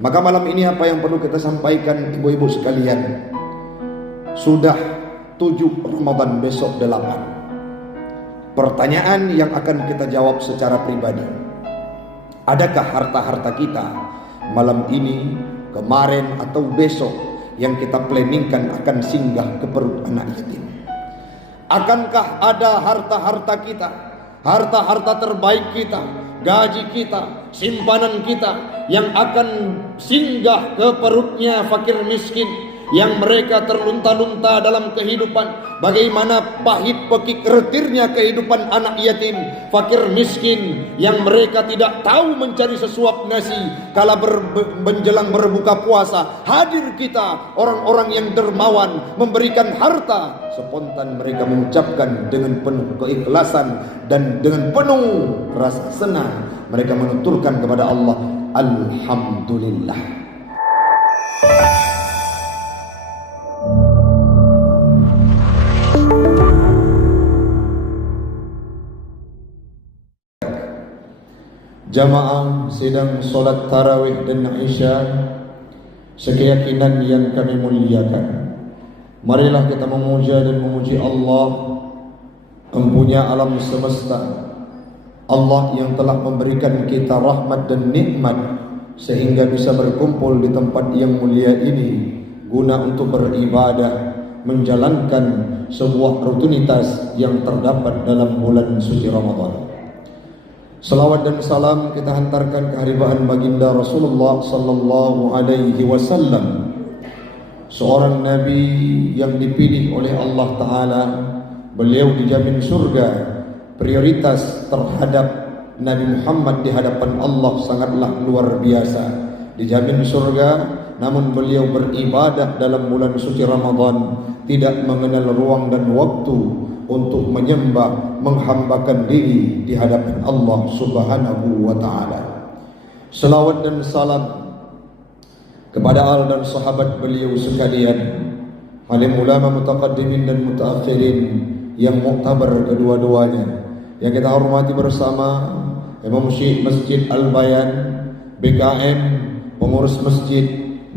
Maka malam ini apa yang perlu kita sampaikan ibu-ibu sekalian? Sudah 7 Ramadan, besok 8. Pertanyaan yang akan kita jawab secara pribadi, adakah harta-harta kita malam ini, kemarin atau besok yang kita planningkan akan singgah ke perut anak yatim? Akankah ada harta-harta kita, harta-harta terbaik kita, gaji kita, simpanan kita yang akan singgah ke perutnya fakir miskin, yang mereka terlunta-lunta dalam kehidupan? Bagaimana pahit pekik retirnya kehidupan anak yatim, fakir miskin, yang mereka tidak tahu mencari sesuap nasi kala menjelang berbuka puasa. Hadir kita, orang-orang yang dermawan, memberikan harta. Spontan mereka mengucapkan dengan penuh keikhlasan dan dengan penuh rasa senang, mereka menuturkan kepada Allah, Alhamdulillah. Jamaah sedang solat tarawih dan isya sekeyakinan yang kami muliakan. Marilah kita memuja dan memuji Allah, Empunya alam semesta, Allah yang telah memberikan kita rahmat dan nikmat sehingga bisa berkumpul di tempat yang mulia ini guna untuk beribadah, menjalankan sebuah rutinitas yang terdapat dalam bulan suci Ramadan. Salawat dan salam kita hantarkan kehadiran baginda Rasulullah sallallahu alaihi wasallam, seorang nabi yang dipilih oleh Allah taala. Beliau dijamin surga. Prioritas terhadap Nabi Muhammad di hadapan Allah sangatlah luar biasa. Dijamin surga, namun beliau beribadah dalam bulan suci Ramadan, tidak mengenal ruang dan waktu untuk menyembah, menghambakan diri di hadapan Allah Subhanahu wa ta'ala. Salawat dan salam kepada al dan sahabat beliau sekalian, alim ulama mutaqaddimin dan mutaakhirin yang muktabar kedua-duanya, yang kita hormati bersama Imam Syekh Masjid Al-Bayan, BKM, pengurus masjid,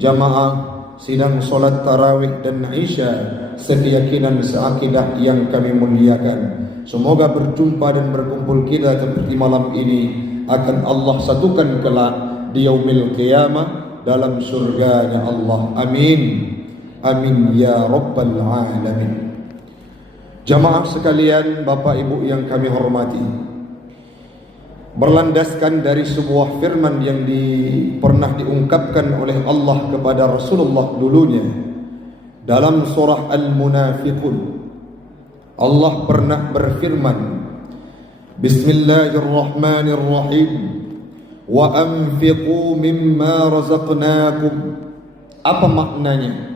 jamaah sidang solat tarawih dan isya sekeyakinan seakidah yang kami muliakan. Semoga berjumpa dan berkumpul kita seperti malam ini akan Allah satukan kelak di yaumil qiyamah dalam surganya Allah. Amin. Amin ya rabbal alamin. Jamaah sekalian, Bapak Ibu yang kami hormati, berlandaskan dari sebuah firman yang pernah diungkapkan oleh Allah kepada Rasulullah dulunya dalam surah Al-Munafiqun. Allah pernah berfirman, Bismillahirrahmanirrahim, wa anfiqu mimma razaqnakum. Apa maknanya?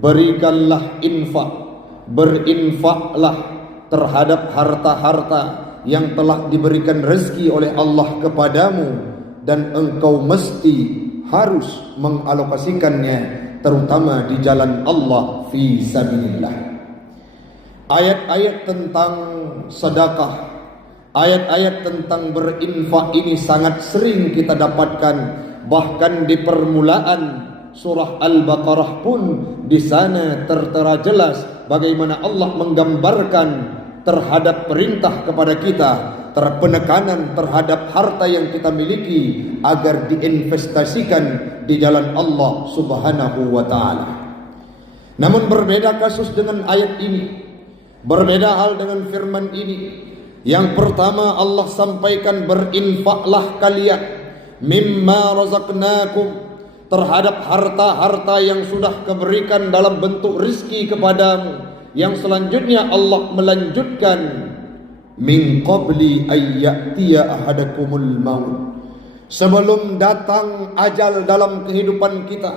Berikanlah infak, berinfaklah terhadap harta-harta yang telah diberikan rezeki oleh Allah kepadamu, dan engkau mesti harus mengalokasikannya terutama di jalan Allah fi sabilillah. Ayat-ayat tentang sedekah, ayat-ayat tentang berinfak ini sangat sering kita dapatkan. Bahkan di permulaan surah Al-Baqarah pun di sana tertera jelas bagaimana Allah menggambarkan terhadap perintah kepada kita, penekanan terhadap harta yang kita miliki agar diinvestasikan di jalan Allah Subhanahu wa ta'ala. Namun berbeda kasus dengan ayat ini, berbeda hal dengan firman ini. Yang pertama Allah sampaikan, berinfaklah kalian mimma razaqnakum, terhadap harta-harta yang sudah keberikan dalam bentuk rizki kepadamu. Yang selanjutnya Allah melanjutkan, min qabli ayyatiya ahadakumul maut, sebelum datang ajal dalam kehidupan kita,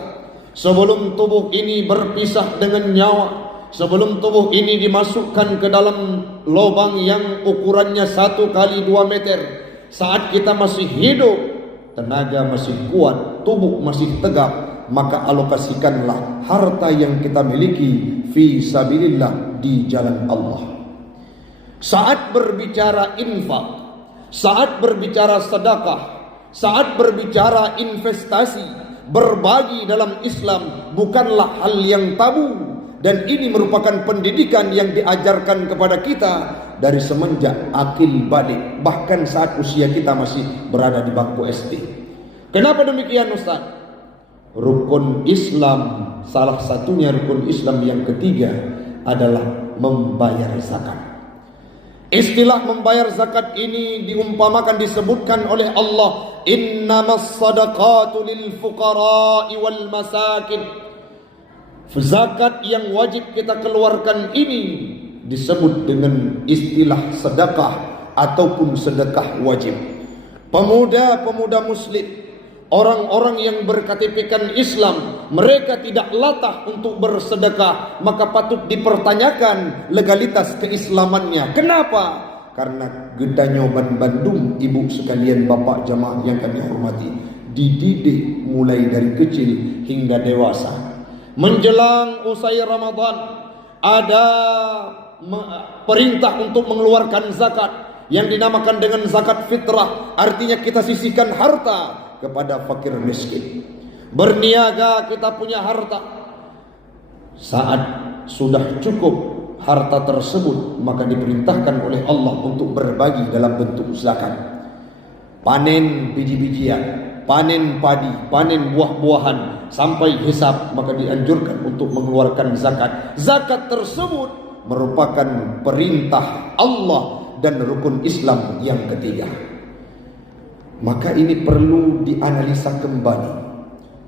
sebelum tubuh ini berpisah dengan nyawa, sebelum tubuh ini dimasukkan ke dalam lubang yang ukurannya 1 kali 2 meter, saat kita masih hidup, tenaga masih kuat, tubuh masih tegak, maka alokasikanlah harta yang kita miliki fi sabilillah, di jalan Allah. Saat berbicara infak, saat berbicara sedekah, saat berbicara investasi, Berbagi dalam Islam bukanlah hal yang tabu, dan ini merupakan pendidikan yang diajarkan kepada kita dari semenjak akil balik, bahkan saat usia kita masih berada di bangku SD. Kenapa demikian, Ustaz? Rukun Islam, salah satunya rukun Islam yang ketiga adalah membayar zakat. Istilah membayar zakat ini diumpamakan, disebutkan oleh Allah, innamas sadaqatu lil fuqara'i wal masakin. Zakat yang wajib kita keluarkan ini disebut dengan istilah sedekah ataupun sedekah wajib. Pemuda-pemuda muslim, orang-orang yang berKTP-kan Islam, mereka tidak latah untuk bersedekah, maka patut dipertanyakan legalitas keislamannya. Kenapa? Karena Gedanyoban Bandung, ibu sekalian, bapak jamaah yang kami hormati, dididik mulai dari kecil hingga dewasa. Menjelang usai Ramadan ada perintah untuk mengeluarkan zakat yang dinamakan dengan zakat fitrah, artinya kita sisihkan harta kepada fakir miskin. Berniaga kita punya harta. Saat sudah cukup harta tersebut, maka diperintahkan oleh Allah untuk berbagi dalam bentuk zakat. Panen biji-bijian, panen padi, panen buah-buahan sampai hisab, maka dianjurkan untuk mengeluarkan zakat. Zakat tersebut merupakan perintah Allah dan rukun Islam yang ketiga. Maka ini perlu dianalisa kembali.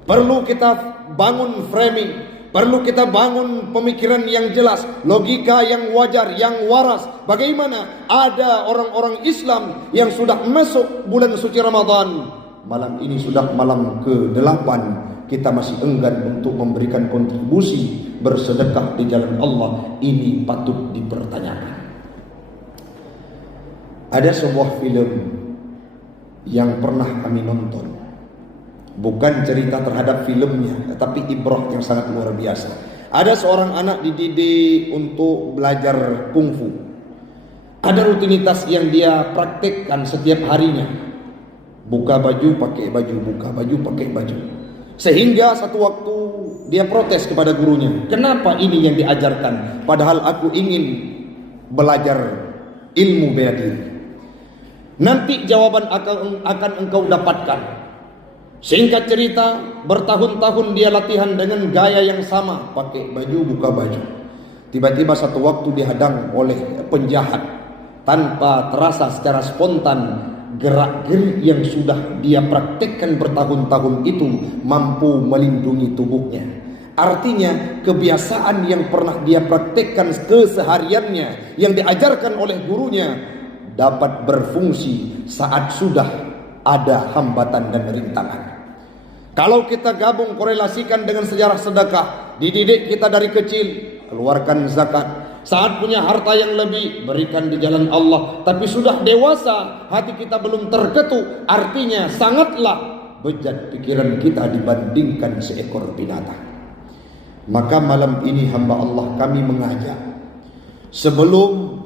Perlu kita bangun framing, perlu kita bangun pemikiran yang jelas, logika yang wajar, yang waras. Bagaimana ada orang-orang Islam yang sudah masuk bulan suci Ramadan, malam ini sudah malam ke-8, kita masih enggan untuk memberikan kontribusi bersedekah di jalan Allah. Ini patut dipertanyakan. Ada sebuah film yang pernah kami nonton, bukan cerita terhadap filmnya, tetapi ibrah yang sangat luar biasa. Ada seorang anak dididik untuk belajar kungfu. Ada rutinitas yang dia praktekkan setiap harinya. Buka baju, pakai baju, buka baju, pakai baju. Sehingga satu waktu dia protes kepada gurunya, kenapa ini yang diajarkan, padahal aku ingin belajar ilmu bela diri. Nanti jawaban akan engkau dapatkan. Singkat cerita, bertahun-tahun dia latihan dengan gaya yang sama, pakai baju, buka baju. Tiba-tiba satu waktu dihadang oleh penjahat. Tanpa terasa, secara spontan, gerak-gerik yang sudah dia praktekkan bertahun-tahun itu mampu melindungi tubuhnya. Artinya kebiasaan yang pernah dia praktekkan kesehariannya, yang diajarkan oleh gurunya, dapat berfungsi saat sudah ada hambatan dan rintangan. Kalau kita gabung, korelasikan dengan sejarah sedekah, dididik kita dari kecil, keluarkan zakat. Saat punya harta yang lebih, berikan di jalan Allah. Tapi sudah dewasa, hati kita belum terketuk, artinya sangatlah bejat pikiran kita dibandingkan seekor binatang. Maka malam ini hamba Allah, kami mengajak, sebelum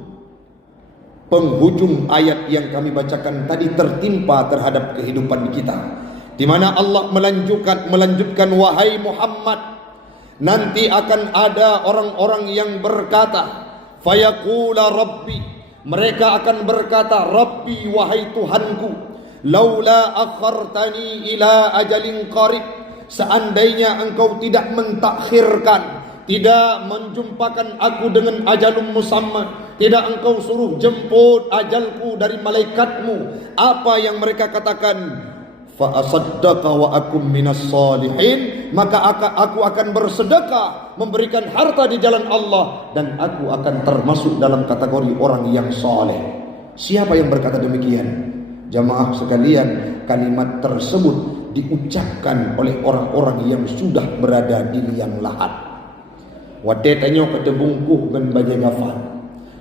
penghujung ayat yang kami bacakan tadi tertimpa terhadap kehidupan kita, di mana Allah melanjutkan, wahai Muhammad, nanti akan ada orang-orang yang berkata, fayaqula rabbi, mereka akan berkata, Rabbi, wahai Tuhanku, laula akhartani ila ajalin qarib, seandainya engkau tidak mentakhirkan, tidak menjumpakan aku dengan ajalum musamma, tidak engkau suruh jemput ajalku dari malaikatmu, apa yang mereka katakan? Fa asaddaqa wa akum minas salihin, maka aku akan bersedekah, memberikan harta di jalan Allah, dan aku akan termasuk dalam kategori orang yang saleh. Siapa yang berkata demikian? Jamaah sekalian, kalimat tersebut diucapkan oleh orang-orang yang sudah berada di liang lahat. Wadetanyo ketebungkuh dan bajai gafan.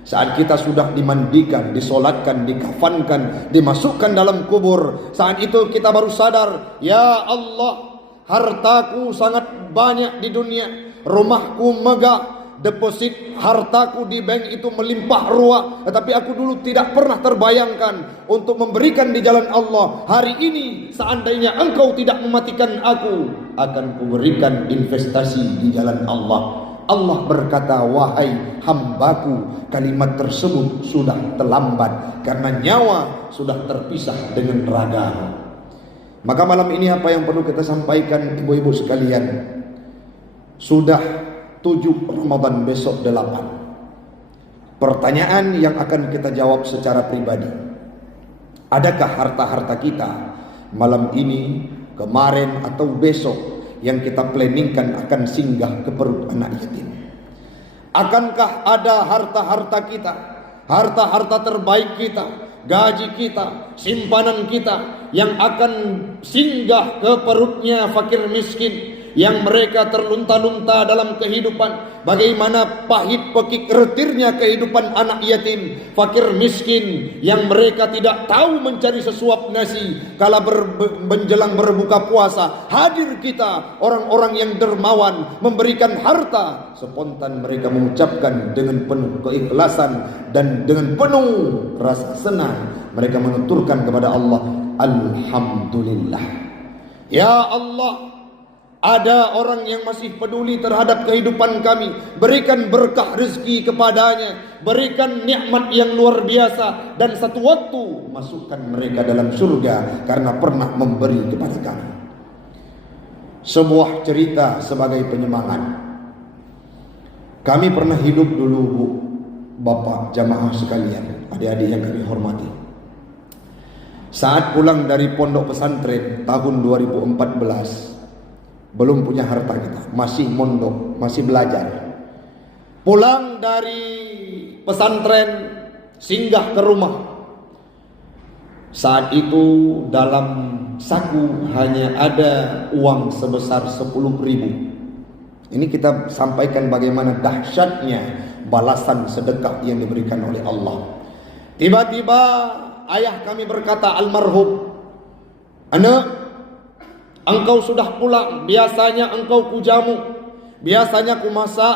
Saat kita sudah dimandikan, disolatkan, dikafankan, dimasukkan dalam kubur, saat itu kita baru sadar, ya Allah, hartaku sangat banyak di dunia, rumahku megah, deposit hartaku di bank itu melimpah ruah, tetapi aku dulu tidak pernah terbayangkan untuk memberikan di jalan Allah. Hari ini seandainya engkau tidak mematikan aku, akan kuberikan investasi di jalan Allah. Allah berkata, wahai hambaku, kalimat tersebut sudah terlambat karena nyawa sudah terpisah dengan raga. Maka malam ini apa yang perlu kita sampaikan ibu-ibu sekalian? Sudah 7 Ramadan, besok 8. Pertanyaan yang akan kita jawab secara pribadi, adakah harta-harta kita malam ini, kemarin atau besok yang kita planningkan akan singgah ke perut anak yatim? Akankah ada harta-harta kita, harta-harta terbaik kita, gaji kita, simpanan kita yang akan singgah ke perutnya fakir miskin, yang mereka terlunta-lunta dalam kehidupan? Bagaimana pahit pekik retirnya kehidupan anak yatim, fakir miskin, yang mereka tidak tahu mencari sesuap nasi kala menjelang berbuka puasa. Hadir kita, orang-orang yang dermawan, memberikan harta. Spontan mereka mengucapkan dengan penuh keikhlasan dan dengan penuh rasa senang. Mereka menuturkan kepada Allah, Alhamdulillah. Ya Allah, ada orang yang masih peduli terhadap kehidupan kami. Berikan berkah rezeki kepadanya, berikan nikmat yang luar biasa, dan satu waktu masukkan mereka dalam surga karena pernah memberi kepada kami. Sebuah cerita sebagai penyemangat. Kami pernah hidup dulu, Bu, Bapak jamaah sekalian, adik-adik yang kami hormati. Saat pulang dari pondok pesantren tahun 2014, belum punya harta kita, masih mondok, masih belajar. Pulang dari pesantren, singgah ke rumah. Saat itu dalam saku hanya ada uang sebesar 10.000. Ini kita sampaikan bagaimana dahsyatnya balasan sedekah yang diberikan oleh Allah. Tiba-tiba ayah kami berkata, almarhum, anak, engkau sudah pulang, biasanya engkau kujamu, biasanya ku masak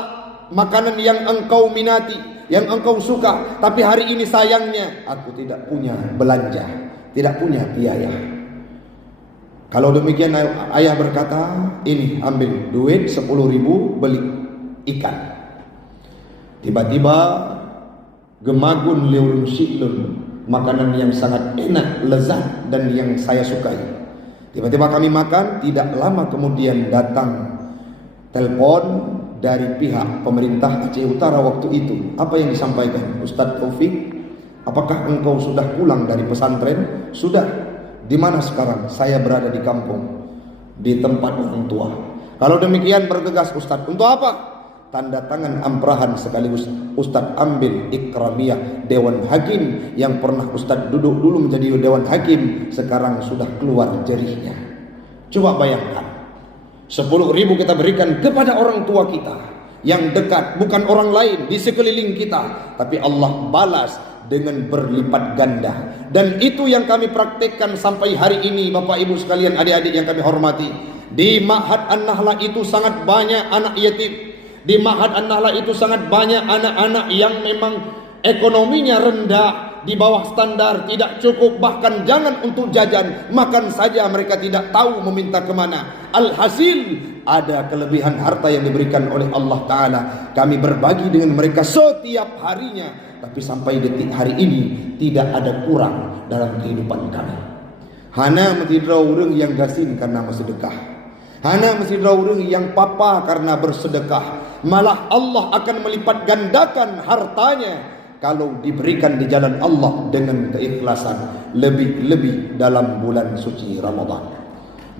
makanan yang engkau minati, yang engkau suka. Tapi hari ini sayangnya aku tidak punya belanja, tidak punya biaya. Kalau demikian ayah berkata, ini ambil duit 10.000, beli ikan. Tiba-tiba gemagun liurun siklun, makanan yang sangat enak, lezat dan yang saya sukai. Tiba-tiba kami makan, tidak lama kemudian datang telepon dari pihak pemerintah Aceh Utara waktu itu. Apa yang disampaikan? Ustadz Taufik, apakah engkau sudah pulang dari pesantren? Sudah. Di mana sekarang? Saya berada di kampung, di tempat orang tua. Kalau demikian bergegas Ustadz, untuk apa? Tanda tangan amprahan sekaligus Ustadz ambil ikramiyah Dewan Hakim. Yang pernah Ustadz duduk dulu menjadi Dewan Hakim, sekarang sudah keluar jerihnya. Coba bayangkan, 10.000 kita berikan kepada orang tua kita yang dekat, bukan orang lain di sekeliling kita, tapi Allah balas dengan berlipat ganda. Dan itu yang kami praktekkan sampai hari ini, Bapak Ibu sekalian, adik-adik yang kami hormati. Di Ma'had An-Nahlah itu sangat banyak anak yatim. Di Ma'had An-Nahlah itu sangat banyak anak-anak yang memang ekonominya rendah, di bawah standar, tidak cukup, bahkan jangan untuk jajan, makan saja mereka tidak tahu meminta kemana. Alhasil ada kelebihan harta yang diberikan oleh Allah Ta'ala. Kami berbagi dengan mereka setiap harinya, tapi sampai detik hari ini tidak ada kurang dalam kehidupan kami. Hana mesti orang yang gasin karena bersedekah, hana mesti orang yang papa karena bersedekah. Malah Allah akan melipat gandakan hartanya kalau diberikan di jalan Allah dengan keikhlasan, lebih-lebih dalam bulan suci Ramadan.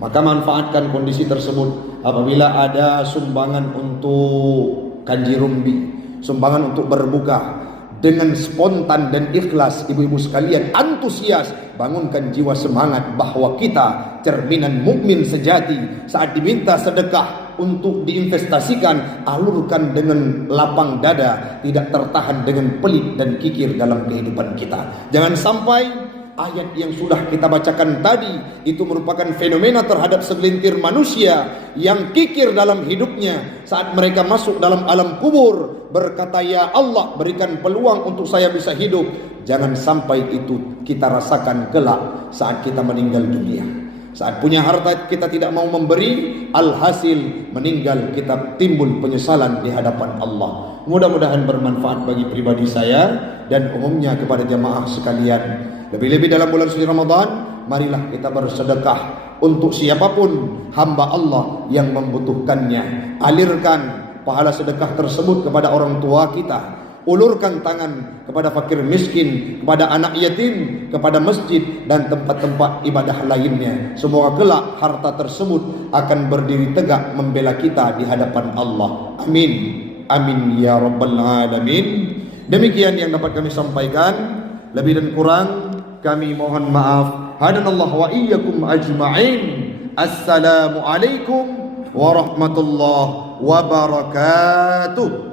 Maka manfaatkan kondisi tersebut. Apabila ada sumbangan untuk kanji rumbi, sumbangan untuk berbuka, dengan spontan dan ikhlas, ibu-ibu sekalian antusias, bangunkan jiwa semangat bahwa kita cerminan mukmin sejati. Saat diminta sedekah untuk diinvestasikan, alurkan dengan lapang dada, tidak tertahan dengan pelit dan kikir dalam kehidupan kita. Jangan sampai ayat yang sudah kita bacakan tadi itu merupakan fenomena terhadap segelintir manusia yang kikir dalam hidupnya. Saat mereka masuk dalam alam kubur, berkata, ya Allah, berikan peluang untuk saya bisa hidup. Jangan sampai itu kita rasakan kelak saat kita meninggal dunia. Saat punya harta kita tidak mau memberi, alhasil meninggal kita timbul penyesalan di hadapan Allah. Mudah-mudahan bermanfaat bagi pribadi saya dan umumnya kepada jamaah sekalian. Lebih-lebih dalam bulan suci Ramadan, marilah kita bersedekah untuk siapapun hamba Allah yang membutuhkannya. Alirkan pahala sedekah tersebut kepada orang tua kita. Ulurkan tangan kepada fakir miskin, kepada anak yatim, kepada masjid dan tempat-tempat ibadah lainnya. Semoga kelak harta tersebut akan berdiri tegak membela kita di hadapan Allah. Amin. Amin ya rabbal alamin. Demikian yang dapat kami sampaikan. Lebih dan kurang kami mohon maaf. Hadanallahu wa iyyakum ajma'in. Assalamualaikum warahmatullahi wabarakatuh.